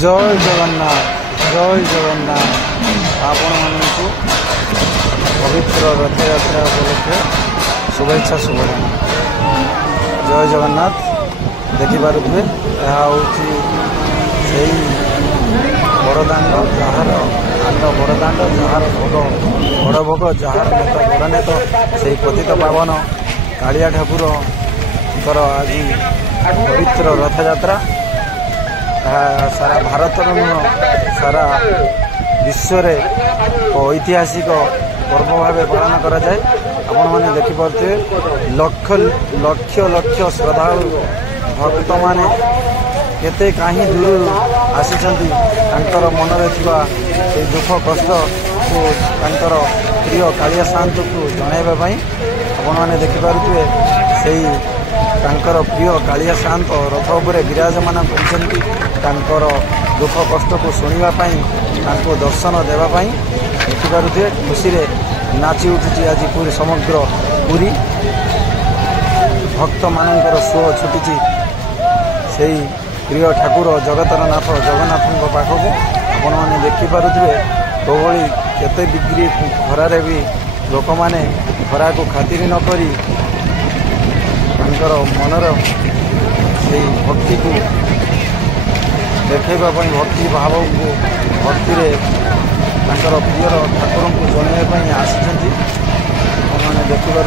जय जगन्नाथ आपण मानू पवित्र रथ यात्रा उपलक्षे शुभेच्छा शुभकामना। जय जगन्नाथ देखिपे यह बड़दाण्ड जार बड़दाण्ड जार भोग बड़ भोग जार नेता बड़ नेता से पतित पावन कालिया ठाकुर आज पवित्र रथ यात्रा सारा भारत सारा विश्व ऐतिहासिक पर्व भाव पालन करा जाए। आपण मैंने देखिपे लक्ष लक्ष लक्ष श्रद्धालु भक्त माने केते कहीं दूर आसी मनरे थिबा दुख कष्ट को प्रिय कालिया शांत को जनइबा आपण मैंने देखिपे से प्रिय कालिया शांत रथ उपरे विराजमान कर दुख कष्ट को शुणापी दर्शन देवाई देखिपे खुशी नाची उठुची आज पूरी समग्र पूरी भक्त मानकर सुओ छुटी से प्रिय ठाकुर जगतर नाथ जगन्नाथ पाखक आपण मैंने देखिपे कौली केते डिग्री खरारे भी लोक मैंने खरा को खातिर नक मनर से भक्ति को देखा भक्ति भाव को भक्ति प्रियर ठाकुर को जनवाई आसी मैंने देखिपे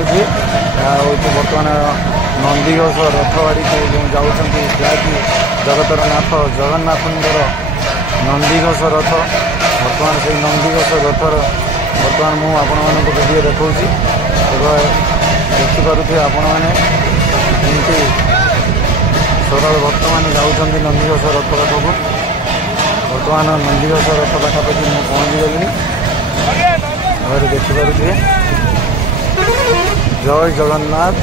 बर्तमान नंदीघोष रथ गाड़ी को जो जाऊँच जहाँकि जगतर नाथ जगन्नाथ नंदीघोष रथ बर्तमान से नंदीघोष रथर बर्तमान मुझे भिडियो देखा देखिपे आपण मैंने एमती सरल भक्त मैंने जाऊँच नंदीघोष रथ पाखक बर्तमान नंदीघोष रथ पाखापाखि मुझे पहुँची गली देखिपे जय जगन्नाथ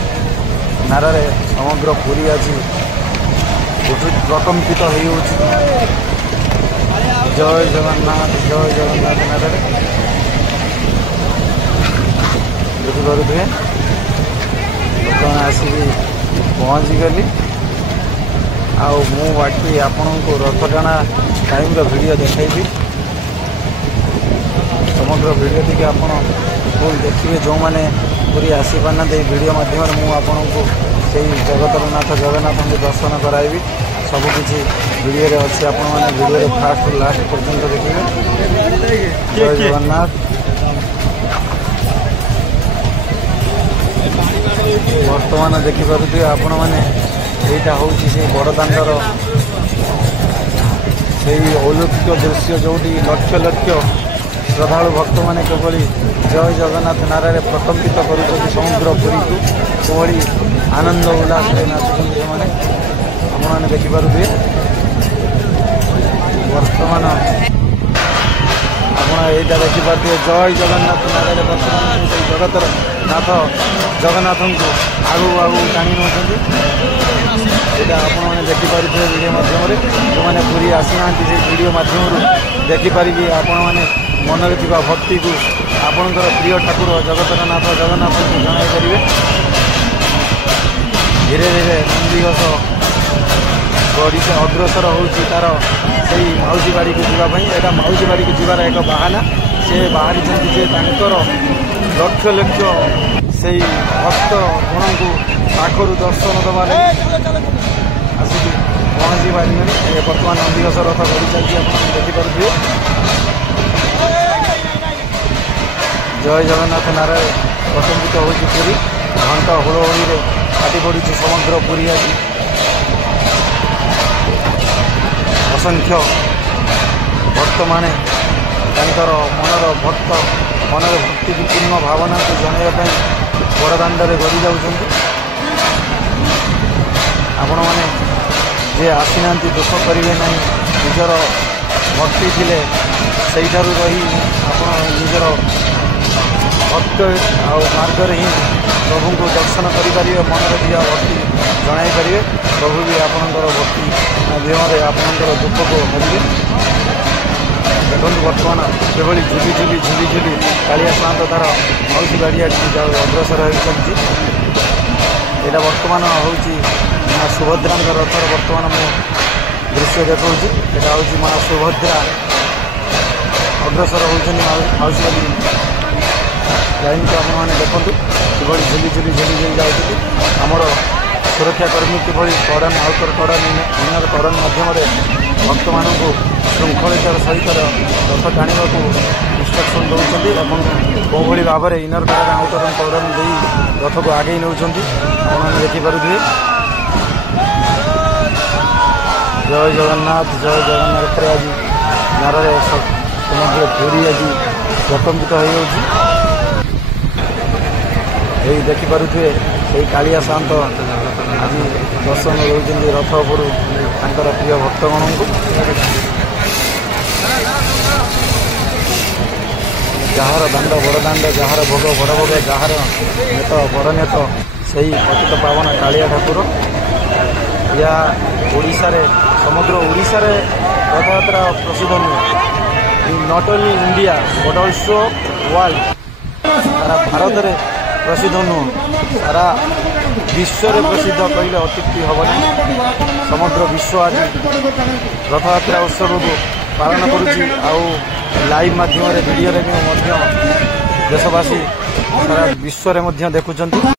नारे समग्र पुरी आज प्रकम्पित हो जय जगन्नाथ नारे देखिपे बर्तमान आसिक पहुँची गली बाकी आपण को रथ टाणा टाइम वीडियो देखी समग्र वीडियो टी आपण फुल देखिए जो मैंने पूरी आसी पारना वीडियो माध्यम मुझे जगतर नाथ जगन्नाथ को दर्शन कराइबी सबकि वीडियो अच्छी आपण मैंने वीडियो फास्ट लास्ट पर्यंत देखिए। जय जगन्नाथ बर्तमान देखिपे आपण मैंने यहाँ हूँ से बड़दाण्डर से अलौकिक दृश्य जो लक्ष लक्ष श्रद्धालु भक्त मैंने केवल जय जगन्नाथ नारे प्रकम्पित कर समुद्र पुरी को कौली आनंद उल्लास नाचुं से देखिपे बर्तमान आप यहाँ देखिपे जय जगन्नाथ नारे बर्तमान जगतर नाथ जगन्नाथ को आगू आगू टाणी नौकरी आपने देखिपे वीडियो माध्यम जो मैंने पूरी आसी ना से वीडियो माध्यम देखिपारि आपण मैंने मन में भक्ति को आपणकर प्रिय ठाकुर जगतर नाथ जगन्नाथ को जन पारे धीरे धीरे नंदीघोष गड़ी से अग्रसर होतार से माउसी बाड़ी को जावाई यहाँ माउसी बाड़ी को जीवार एक बाहाना से बाहरी लक्ष लक्ष से भक्त गण को पाखर दर्शन दबार आसिक पहुँची पारे बर्तमान नंदीघोष रथ गड़ी चलती देखिपे जय जगन्नाथ नारे प्रकम्पित हो पूरी घंट हुड़हुड़ी फाटी पड़ी समग्र पुरी आज असंख्य भक्त माने मनर भक्त मनर भक्ति पूर्ण भावना को जनवाई बड़दाण्डे गड़ी जाऊँ आपण मैंने जे आसी ना दुख करेंगे ना निजर भक्ति थिले सेठारु रही आपण निजर भक्त आर्गर ही प्रभु को दर्शन करें मनरे दिया भक्ति जन पारे प्रभु भी आपणकर भक्ति माध्यम आपणकर दुख को हरिए देखो बर्तमान किभली झुली झुली झुली झुली कालिया शांत तार मौसी बाड़ी अग्रसर होती यहाँ बर्तमान हूँ सुभद्रा रथर बर्तमान दृश्य देखा यहाँ माँ सुभद्रा अग्रसर होती माउसी बाड़ी लाइन को आप देखूँ कि झुली झुली झुली झुली जाऊँगी आमर सुरक्षाकर्मी किभली कड़न आउटर कड़न इनर कड़न मध्यम भक्त मान श्रृंखलितार सहित रथ टाणा को इंस्ट्रक्शन दौरान कौभली भाव में इनर कड़न आउटर कड़न दे रथ को आगे नौ देखिपे जय जगन्नाथ आज नारे समग्र पुरी आज प्रकम्पित हो देखिपे से कालिया शांत आज दर्शन दौरान रथ उपर तर प्रिय भक्तगण को जार दाण्ड बड़ दाण्ड जार भोग बड़ भोग जार नेत बड़ नेत से पतित पावन कालिया ठाकुर या ओडिशा रे समग्र ओडिशा रे रथयात्रा प्रसिद्ध नुहे not only India but also world सारा भारत में प्रसिद्ध नुह सारा विश्व में प्रसिद्ध कहले अत्युक्ति हेनी समग्र विश्व आज रथयात्रा उत्सव को पालन करुच्ची लाइव माध्यम वीडियो देशवासी सारा विश्व में देखुं।